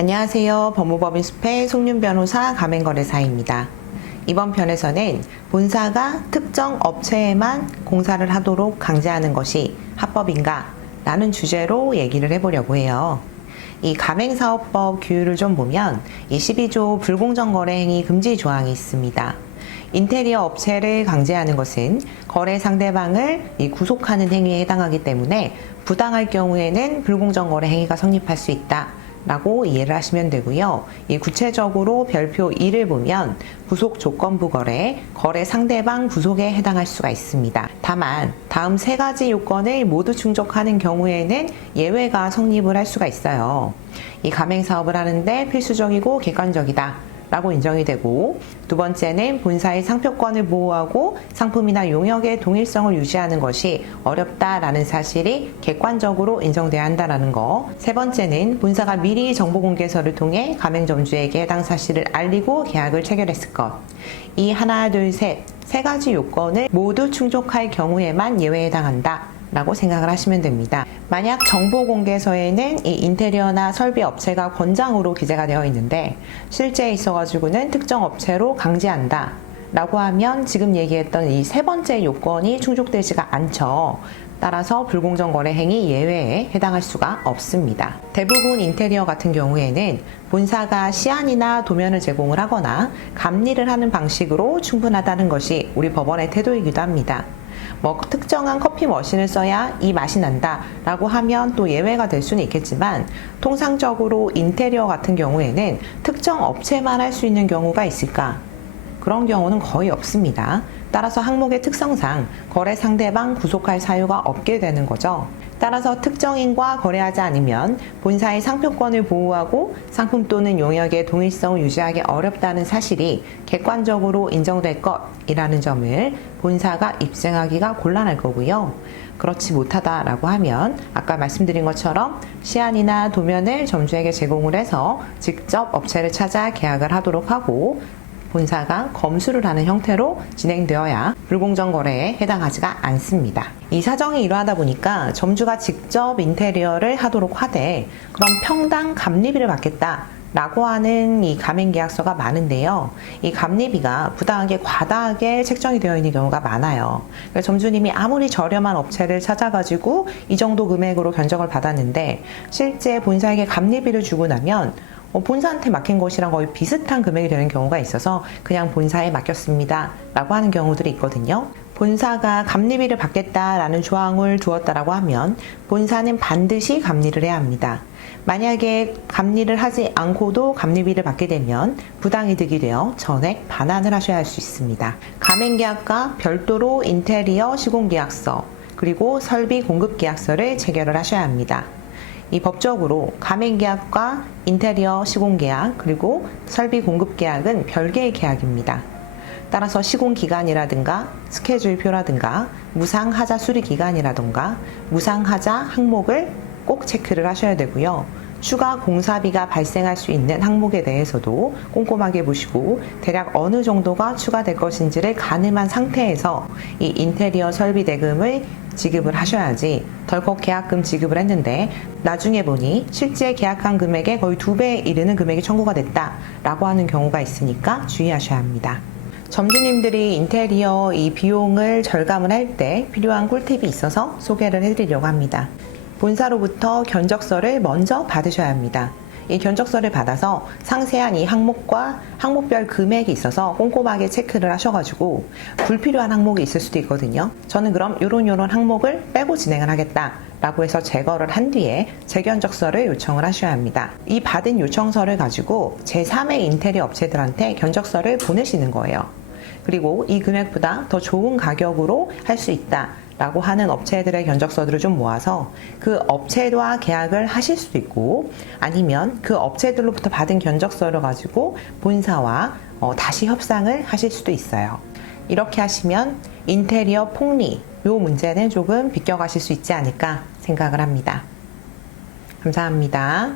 안녕하세요. 법무법인숲의 송윤 변호사 가맹거래사입니다. 이번 편에서는 본사가 특정 업체에만 공사를 하도록 강제하는 것이 합법인가? 라는 주제로 얘기를 해보려고 해요. 이 가맹사업법 규율을 좀 보면 이 12조 불공정 거래 행위 금지 조항이 있습니다. 인테리어 업체를 강제하는 것은 거래 상대방을 구속하는 행위에 해당하기 때문에 부당할 경우에는 불공정 거래 행위가 성립할 수 있다 라고 이해를 하시면 되고요. 이 구체적으로 별표 2를 보면 구속 조건부 거래, 거래 상대방 구속에 해당할 수가 있습니다. 다만 다음 세 가지 요건을 모두 충족하는 경우에는 예외가 성립을 할 수가 있어요. 이 가맹사업을 하는데 필수적이고 객관적이다 라고 인정이 되고, 두 번째는 본사의 상표권을 보호하고 상품이나 용역의 동일성을 유지하는 것이 어렵다라는 사실이 객관적으로 인정돼야 한다라는 거. 세 번째는 본사가 미리 정보공개서를 통해 가맹점주에게 해당 사실을 알리고 계약을 체결했을 것. 이 하나, 둘, 세 가지 요건을 모두 충족할 경우에만 예외에 해당한다 라고 생각을 하시면 됩니다. 만약 정보공개서에는 이 인테리어나 설비 업체가 권장으로 기재가 되어 있는데 실제에 있어가지고는 특정 업체로 강제한다 라고 하면 지금 얘기했던 이 세 번째 요건이 충족되지가 않죠. 따라서 불공정 거래 행위 예외에 해당할 수가 없습니다. 대부분 인테리어 같은 경우에는 본사가 시안이나 도면을 제공을 하거나 감리를 하는 방식으로 충분하다는 것이 우리 법원의 태도이기도 합니다. 특정한 커피 머신을 써야 이 맛이 난다 라고 하면 또 예외가 될 수는 있겠지만, 통상적으로 인테리어 같은 경우에는 특정 업체만 할 수 있는 경우가 있을까? 그런 경우는 거의 없습니다. 따라서 항목의 특성상 거래 상대방 구속할 사유가 없게 되는 거죠. 따라서 특정인과 거래하지 않으면 본사의 상표권을 보호하고 상품 또는 용역의 동일성을 유지하기 어렵다는 사실이 객관적으로 인정될 것이라는 점을 본사가 입증하기가 곤란할 거고요. 그렇지 못하다라고 하면 아까 말씀드린 것처럼 시안이나 도면을 점주에게 제공을 해서 직접 업체를 찾아 계약을 하도록 하고, 본사가 검수를 하는 형태로 진행되어야 불공정 거래에 해당하지가 않습니다. 이 사정이 이러하다 보니까 점주가 직접 인테리어를 하도록 하되 그럼 평당 감리비를 받겠다 라고 하는 이 가맹계약서가 많은데요. 이 감리비가 부당하게 과다하게 책정이 되어 있는 경우가 많아요. 그러니까 점주님이 아무리 저렴한 업체를 찾아가지고 이 정도 금액으로 견적을 받았는데 실제 본사에게 감리비를 주고 나면 본사한테 맡긴 것이랑 거의 비슷한 금액이 되는 경우가 있어서 그냥 본사에 맡겼습니다 라고 하는 경우들이 있거든요. 본사가 감리비를 받겠다라는 조항을 두었다라고 하면 본사는 반드시 감리를 해야 합니다. 만약에 감리를 하지 않고도 감리비를 받게 되면 부당이득이 되어 전액 반환을 하셔야 할 수 있습니다. 가맹계약과 별도로 인테리어 시공계약서 그리고 설비 공급계약서를 체결을 하셔야 합니다. 이 법적으로 가맹계약과 인테리어 시공계약 그리고 설비 공급계약은 별개의 계약입니다. 따라서 시공기간이라든가 스케줄표라든가 무상하자 수리기간이라든가 무상하자 항목을 꼭 체크를 하셔야 되고요. 추가 공사비가 발생할 수 있는 항목에 대해서도 꼼꼼하게 보시고 대략 어느 정도가 추가될 것인지를 가늠한 상태에서 이 인테리어 설비 대금을 지급을 하셔야지, 덜컥 계약금 지급을 했는데 나중에 보니 실제 계약한 금액의 거의 2배에 이르는 금액이 청구가 됐다라고 하는 경우가 있으니까 주의하셔야 합니다. 점주님들이 인테리어 이 비용을 절감을 할 때 필요한 꿀팁이 있어서 소개를 해드리려고 합니다. 본사로부터 견적서를 먼저 받으셔야 합니다. 이 견적서를 받아서 상세한 이 항목과 항목별 금액이 있어서 꼼꼼하게 체크를 하셔가지고 불필요한 항목이 있을 수도 있거든요. 저는 그럼 요런 항목을 빼고 진행을 하겠다 라고 해서 제거를 한 뒤에 재견적서를 요청을 하셔야 합니다. 이 받은 요청서를 가지고 제3의 인테리어 업체들한테 견적서를 보내시는 거예요. 그리고 이 금액보다 더 좋은 가격으로 할 수 있다 라고 하는 업체들의 견적서들을 좀 모아서 그 업체와 계약을 하실 수도 있고, 아니면 그 업체들로부터 받은 견적서를 가지고 본사와 다시 협상을 하실 수도 있어요. 이렇게 하시면 인테리어 폭리 요 문제는 조금 비껴가실 수 있지 않을까 생각을 합니다. 감사합니다.